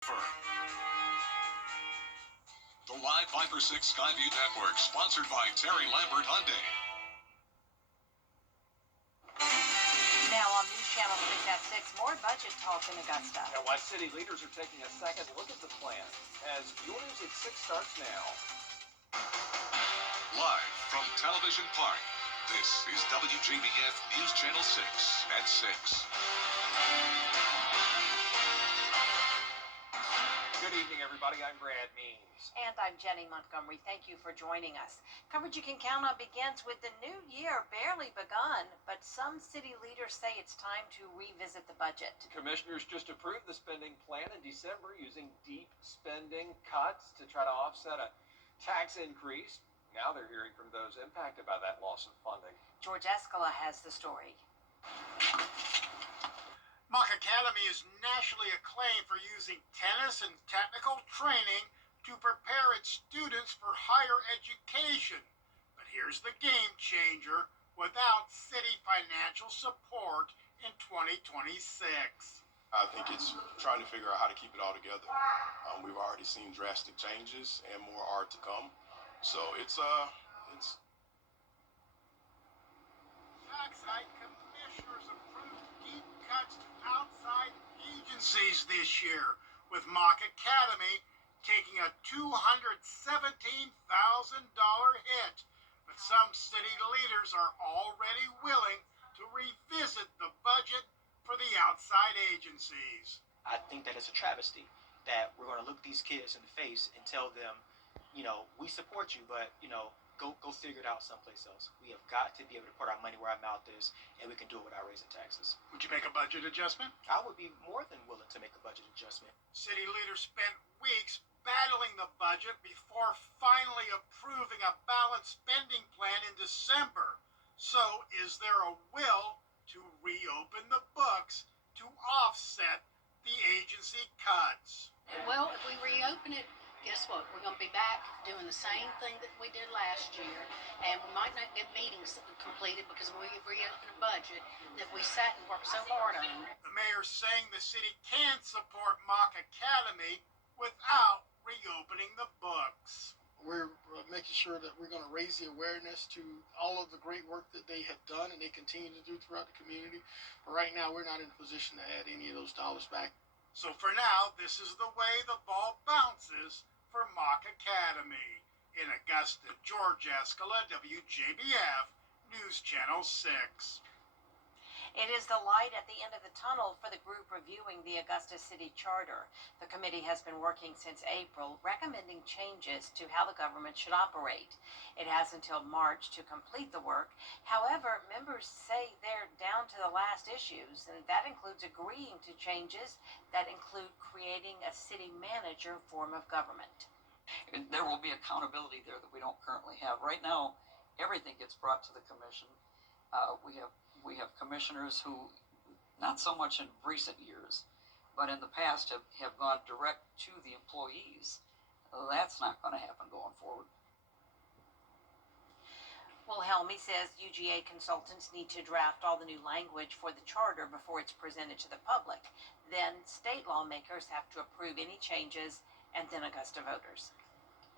The Live 5 or 6 Skyview Network, sponsored by Terry Lambert Hyundai. Now on News Channel 6 at 6, more budget talk in Augusta. Now, why city leaders are taking a second look at the plan as Your News at 6 starts now. Live from Television Park, this is WJBF News Channel 6 at 6. Good evening, everybody. I'm Brad Means. And I'm Jenny Montgomery. Thank you for joining us. Coverage you can count on begins with the new year barely begun, but some city leaders say it's time to revisit the budget. Commissioners just approved the spending plan in December using deep spending cuts to try to offset a tax increase. Now they're hearing from those impacted by that loss of funding. George Escala has the story. Mock Academy is nationally acclaimed for using tennis and technical training to prepare its students for higher education. But here's the game changer without city financial support in 2026. I think it's trying to figure out how to keep it all together. We've already seen drastic changes and more are to come. So it's Tax hike commissioners approved deep cuts to outside agencies this year, with Mock Academy taking a $217,000 hit. But some city leaders are already willing to revisit the budget for the outside agencies. I think that it's a travesty that we're going to look these kids in the face and tell them, we support you, but, go figure it out someplace else. We have got to be able to put our money where our mouth is, and we can do it without raising taxes. Would you make a budget adjustment? I would be more than willing to make a budget adjustment. City leaders spent weeks battling the budget before finally approving a balanced spending plan in December. So, is there a will to reopen the books to offset the agency cuts? Well, if we reopen it, guess what? We're going to be back doing the same thing that we did last year, and we might not get meetings completed because we reopened a budget that we sat and worked so hard on. The mayor saying the city can support Mock Academy without reopening the books. We're making sure that we're going to raise the awareness to all of the great work that they have done and they continue to do throughout the community. But right now, we're not in a position to add any of those dollars back. So for now, this is the way the ball bounces for Mock Academy. In Augusta, George Escala, WJBF, News Channel 6. It is the light at the end of the tunnel for the group reviewing the Augusta City Charter. The committee has been working since April, recommending changes to how the government should operate. It has until March to complete the work. However, members say they're down to the last issues, and that includes agreeing to changes that include creating a city manager form of government. There will be accountability there that we don't currently have. Right now, everything gets brought to the commission. We have commissioners who, not so much in recent years, but in the past have gone direct to the employees. That's not going to happen going forward. Well, Helmy says UGA consultants need to draft all the new language for the charter before it's presented to the public. Then state lawmakers have to approve any changes, and then Augusta voters.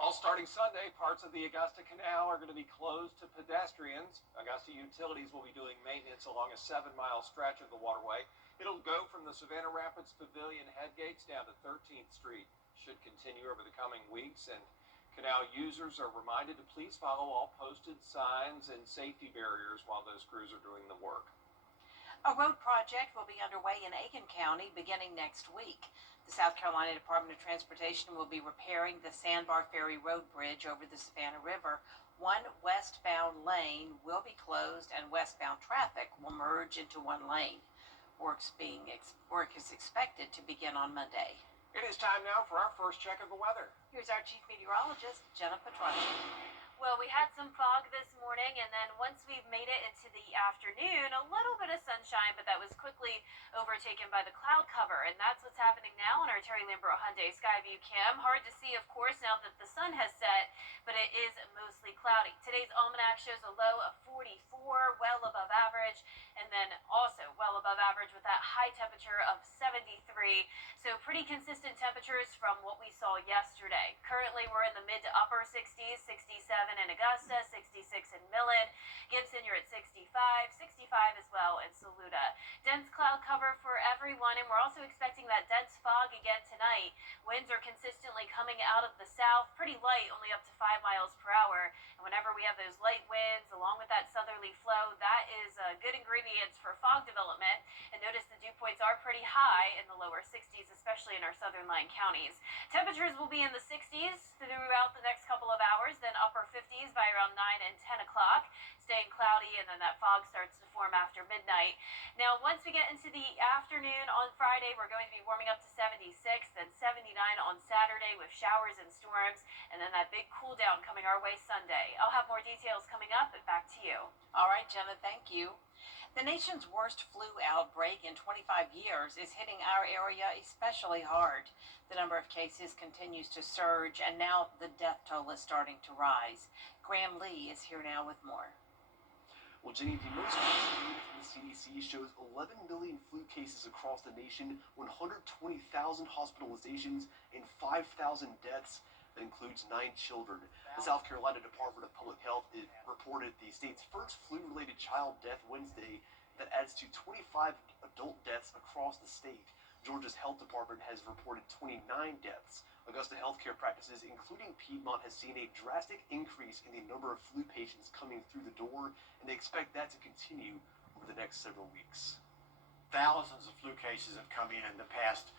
All starting Sunday, parts of the Augusta Canal are going to be closed to pedestrians. Augusta Utilities will be doing maintenance along a 7-mile stretch of the waterway. It'll go from the Savannah Rapids Pavilion headgates down to 13th Street. Should continue over the coming weeks, and canal users are reminded to please follow all posted signs and safety barriers while those crews are doing the work. A road project will be underway in Aiken County beginning next week. The South Carolina Department of Transportation will be repairing the Sandbar Ferry Road Bridge over the Savannah River. One westbound lane will be closed and westbound traffic will merge into one lane. Work is expected to begin on Monday. It is time now for our first check of the weather. Here's our chief meteorologist, Jenna Petracci. Well, we had some fog this morning, and then once we made it into the afternoon, a little bit of sunshine, but that was quickly overtaken by the cloud cover. And that's what's happening now on our Terry Lambert Hyundai Skyview cam. Hard to see, of course, now that the sun has set, but it is mostly cloudy. Today's almanac shows a low of 44, well above average, and then also well above average with that high temperature of 73. So pretty consistent temperatures from what we saw yesterday. Currently, we're in the mid to upper 60s, 67 in Augusta, 66 in Millen. Gibson, you're at 65, 65 as well in Saluda. Dense cloud cover for everyone, and we're also expecting that dense fog again tonight. Winds are consistently coming out of the south, pretty light, only up to 5 miles per hour. And whenever we have those light winds, along with that southerly flow, that is good ingredients for fog development. And notice the dew points are pretty high in the lower 60s, especially in our southern line counties. Temperatures will be in the 60s throughout the next couple of hours, then upper 50s by around 9 and 10 o'clock, staying cloudy, and then that fog starts to form after midnight. Now, once we get into the afternoon on Friday, we're going to be warming up to 76, then 79 on Saturday with showers and storms, and then that big cool down coming our way Sunday. I'll have more details coming up, and back to you. All right, Jenna, thank you. The nation's worst flu outbreak in 25 years is hitting our area especially hard. The number of cases continues to surge, and now the death toll is starting to rise. Graham Lee is here now with more. Well, Jenny, the most recent data from the CDC shows 11 million flu cases across the nation, 120,000 hospitalizations, and 5,000 deaths. That includes 9 children. The South Carolina Department of Public Health reported the state's first flu-related child death Wednesday. That adds to 25 adult deaths across the state. Georgia's health department has reported 29 deaths. Augusta healthcare practices, including Piedmont, has seen a drastic increase in the number of flu patients coming through the door, and they expect that to continue over the next several weeks. Thousands of flu cases have come in the past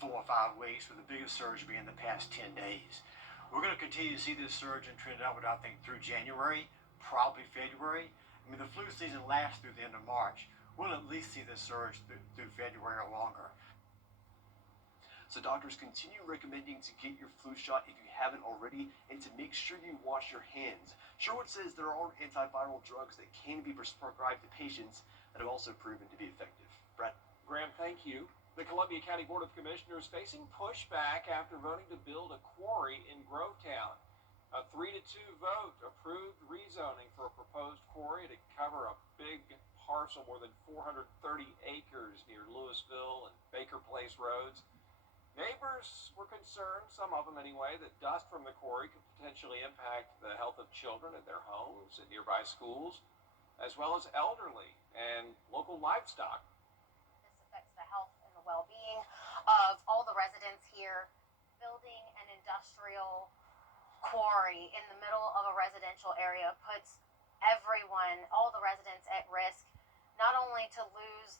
4 or 5 weeks, with the biggest surge being the past 10 days. We're going to continue to see this surge and trend upward, I think, through January, probably February. I mean, the flu season lasts through the end of March. We'll at least see this surge through February or longer. So doctors continue recommending to get your flu shot if you haven't already, and to make sure you wash your hands. Sherwood says there are antiviral drugs that can be prescribed to patients that have also proven to be effective. Brett? Graham, thank you. The Columbia County Board of Commissioners facing pushback after voting to build a quarry in Grovetown. A 3-2 vote approved rezoning for a proposed quarry to cover a big parcel, more than 430 acres near Louisville and Baker Place roads. Neighbors were concerned, some of them anyway, that dust from the quarry could potentially impact the health of children at their homes and nearby schools, as well as elderly and local livestock. This affects the health and the well-being of all the residents here. Building an industrial quarry in the middle of a residential area puts everyone, all the residents, at risk, not only to lose,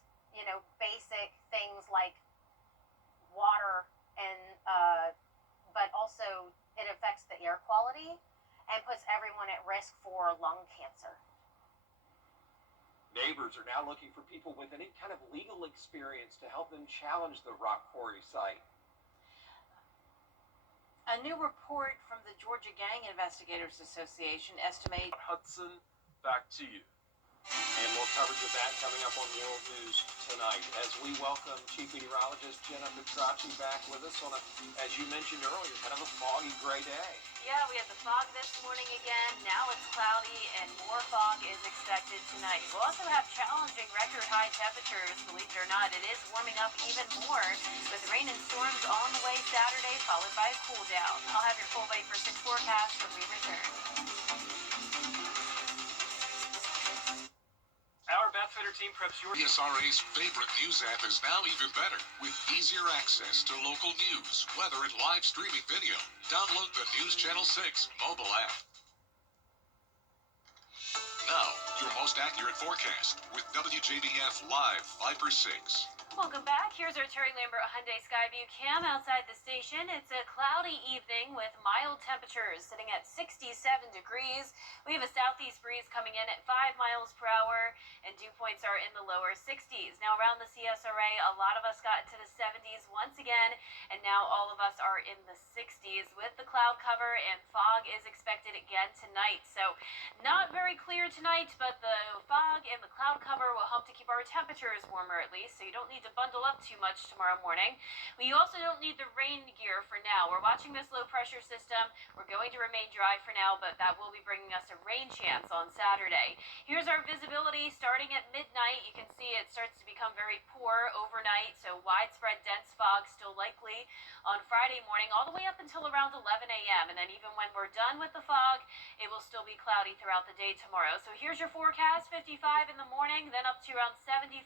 basic things like water and but also it affects the air quality and puts everyone at risk for lung cancer. Neighbors are now looking for people with any kind of legal experience to help them challenge the rock quarry site. A new report from the Georgia Gang Investigators Association estimates. Hudson, back to you. And more coverage of that coming up on World News tonight as we welcome Chief Meteorologist Jenna Petracci back with us on a, as you mentioned earlier, kind of a foggy gray day. Yeah, we had the fog this morning again. Now it's cloudy and more fog is expected tonight. We'll also have challenging record high temperatures. Believe it or not, it is warming up even more with rain and storms on the way Saturday, followed by a cool down. I'll have your full Wait for 6 forecast when we return. Our Beth Fitter team preps your ESRA's favorite news app is now even better with easier access to local news, weather, and live streaming video. Download the News Channel 6 mobile app. Now, your most accurate forecast with WJBF Live Viper 6. Welcome back. Here's our Terry Lambert Hyundai Skyview cam outside the station. It's a cloudy evening with mild temperatures sitting at 67 degrees. We have a southeast breeze coming in at 5 miles per hour, and dew points are in the lower 60s. Now around the CSRA, a lot of us got into the 70s once again, and now all of us are in the 60s with the cloud cover, and fog is expected again tonight. So not very clear tonight, but the fog and the cloud cover will help to keep our temperatures warmer at least, so you don't need to bundle up too much tomorrow morning. We also don't need the rain gear for now. We're watching this low pressure system. We're going to remain dry for now, but that will be bringing us a rain chance on Saturday. Here's our visibility starting at midnight. You can see it starts to become very poor overnight, so widespread dense fog still likely on Friday morning all the way up until around 11 a.m. And then even when we're done with the fog, it will still be cloudy throughout the day tomorrow. So here's your forecast: 55 in the morning, then up to around 75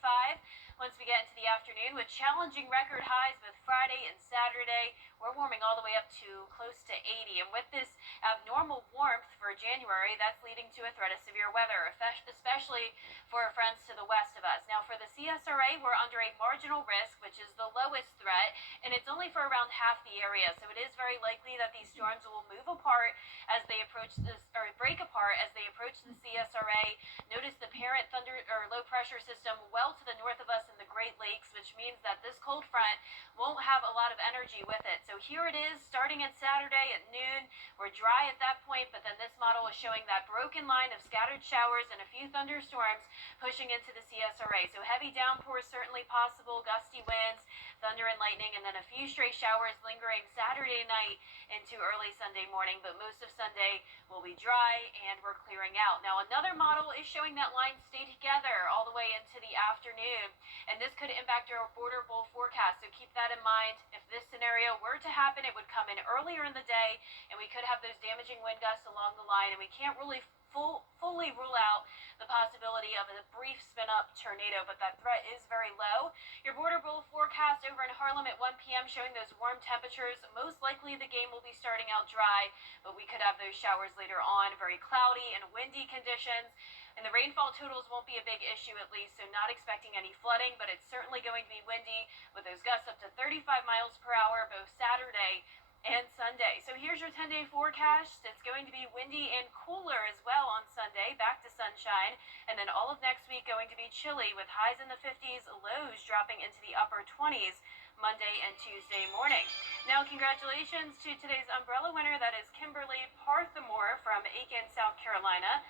once we get into the afternoon, with challenging record highs with Friday and Saturday. We're warming all the way up to close to 80. And with this abnormal warmth for January, that's leading to a threat of severe weather, especially for our friends to the west of us. Now for the CSRA, we're under a marginal risk, which is the lowest threat, and it's only for around half the area. So it is very likely that these storms will move apart as they approach this, or break apart as they approach the CSRA. Notice the parent thunder or low pressure system well to the north of us in the Great Lakes, which means that this cold front won't have a lot of energy with it. So here it is starting at Saturday at noon. We're dry at that point, but then this model is showing that broken line of scattered showers and a few thunderstorms pushing into the CSRA. So heavy downpours certainly possible, gusty winds, thunder and lightning, and then a few stray showers lingering Saturday night into early Sunday morning, but most of Sunday will be dry and we're clearing out. Now another model is showing that line stay together all the way into the afternoon, and this could impact our border bowl forecast, so keep that in mind. If this scenario were to happen, it would come in earlier in the day, and we could have those damaging wind gusts along the line, and we can't really fully rule out the possibility of a brief spin-up tornado, but that threat is very low. Your border bowl forecast over in Harlem at 1 p.m. showing those warm temperatures. Most likely the game will be starting out dry, but we could have those showers later on. Very cloudy and windy conditions. And the rainfall totals won't be a big issue at least, so not expecting any flooding, but it's certainly going to be windy with those gusts up to 35 miles per hour both Saturday and Sunday. So here's your 10-day forecast. It's going to be windy and cooler as well on Sunday, back to sunshine, and then all of next week going to be chilly with highs in the 50s, lows dropping into the upper 20s Monday and Tuesday morning. Now congratulations to today's umbrella winner. That is Kimberly Parthemore from Aiken, South Carolina.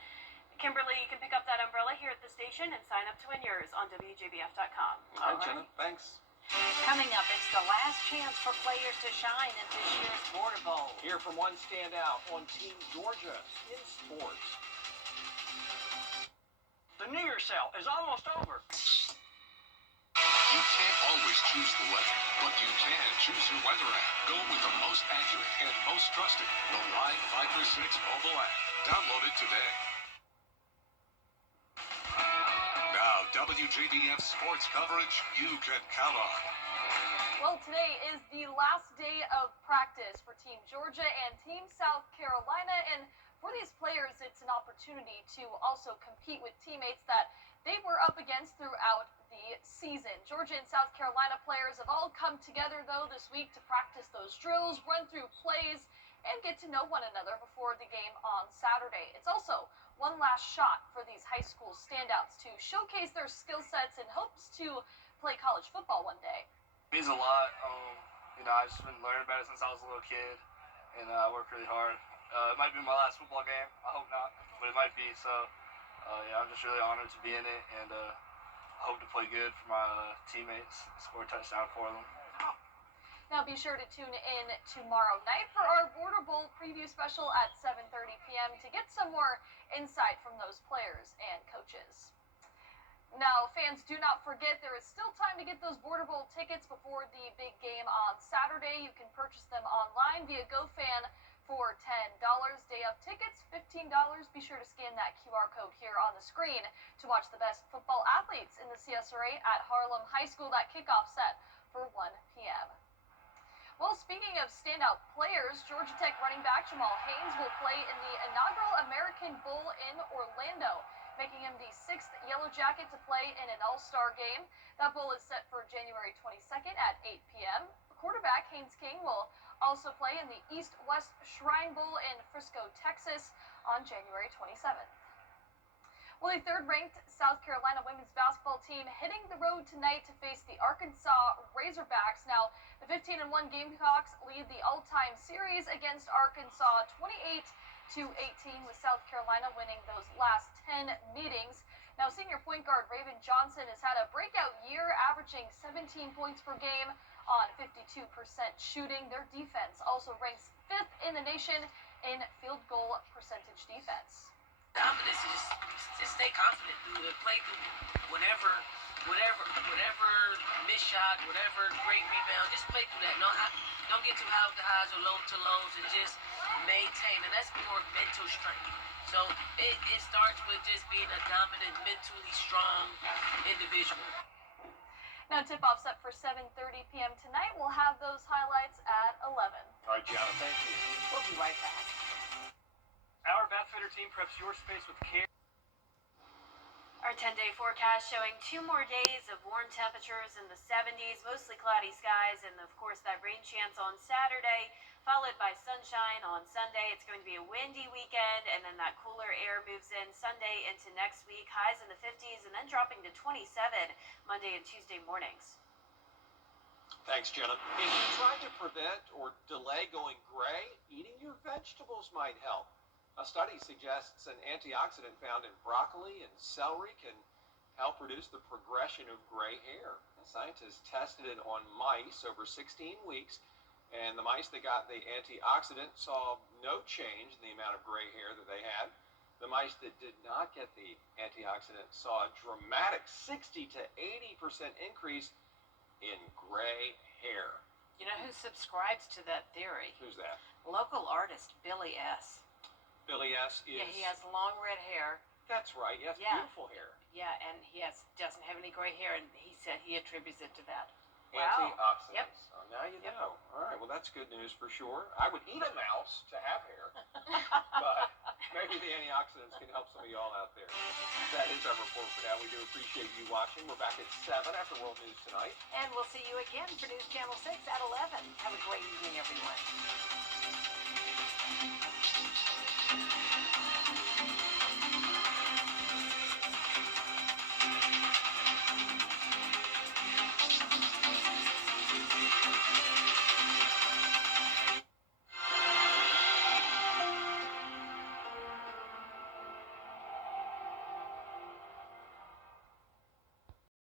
Kimberly, you can pick up that umbrella here at the station and sign up to win yours on WJBF.com. All right, Jenna, thanks. Coming up, it's the last chance for players to shine in this year's Border Bowl. Hear from one standout on Team Georgia in sports. The New Year sale is almost over. You can't always choose the weather, but you can choose your weather app. Go with the most accurate and most trusted, the Live 536 mobile app. Download it today. Now, WJBF sports coverage you can count on. Well, today is the last day of practice for Team Georgia and Team South Carolina, and for these players, it's an opportunity to also compete with teammates that they were up against throughout the season. Georgia and South Carolina players have all come together, though, this week to practice those drills, run through plays, and get to know one another before the game on Saturday. It's also one last shot for these high school standouts to showcase their skill sets in hopes to play college football one day. It means a lot. I've just been learning about it since I was a little kid, and I work really hard. It might be my last football game. I hope not, but it might be. So, I'm just really honored to be in it, and I hope to play good for my teammates, score a touchdown for them. Now be sure to tune in tomorrow night for our Border Bowl preview special at 7:30 p.m. to get some more insight from those players and coaches. Now, fans, do not forget there is still time to get those Border Bowl tickets before the big game on Saturday. You can purchase them online via GoFan for $10. Day of tickets, $15. Be sure to scan that QR code here on the screen to watch the best football athletes in the CSRA at Harlem High School. That kickoff set for 1 p.m. Well, speaking of standout players, Georgia Tech running back Jamal Haynes will play in the inaugural American Bowl in Orlando. making him the 6th Yellow Jacket to play in an All-Star game. That bowl is set for January 22nd at 8 p.m. Quarterback Haynes King will also play in the East-West Shrine Bowl in Frisco, Texas on January 27th. Well, the third-ranked South Carolina women's basketball team hitting the road tonight to face the Arkansas Razorbacks. Now, the 15-1 Gamecocks lead the all-time series against Arkansas 28-18, with South Carolina winning those last 10 meetings. Now, senior point guard Raven Johnson has had a breakout year, averaging 17 points per game on 52% shooting. Their defense also ranks 5th in the nation in field goal percentage defense. Confidence is just stay confident through the play through whatever missed shot, whatever great rebound, just play through that. Don't get too high with the highs or low to lows, and just maintain. And that's more mental strength. So it starts with just being a dominant, mentally strong individual. Now, tip-off set for 7:30 p.m. tonight. We'll have those highlights at 11. All right, Gianna, thank you. We'll be right back. Our Bathfitter team preps your space with care. Our 10-day forecast showing 2 more days of warm temperatures in the 70s, mostly cloudy skies, and of course that rain chance on Saturday, followed by sunshine on Sunday. It's going to be a windy weekend, and then that cooler air moves in Sunday into next week, highs in the 50s, and then dropping to 27 Monday and Tuesday mornings. Thanks, Jenna. If you're trying to prevent or delay going gray, eating your vegetables might help. A study suggests an antioxidant found in broccoli and celery can help reduce the progression of gray hair. The scientists tested it on mice over 16 weeks, and the mice that got the antioxidant saw no change in the amount of gray hair that they had. The mice that did not get the antioxidant saw a dramatic 60 to 80% increase in gray hair. You know who subscribes to that theory? Who's that? Local artist Billy S. Billy S. is... Yeah, he has long red hair. That's right. He has Yeah. beautiful hair. Yeah, and he doesn't have any gray hair, and he said he attributes it to that. Wow. Antioxidants. Yep. Oh, now you know. All right, well, that's good news for sure. I would eat a mouse to have hair, but maybe the antioxidants can help some of y'all out there. That is our report for now. We do appreciate you watching. We're back at 7 after World News Tonight. And we'll see you again for News Channel 6 at 11. Have a great evening, everyone.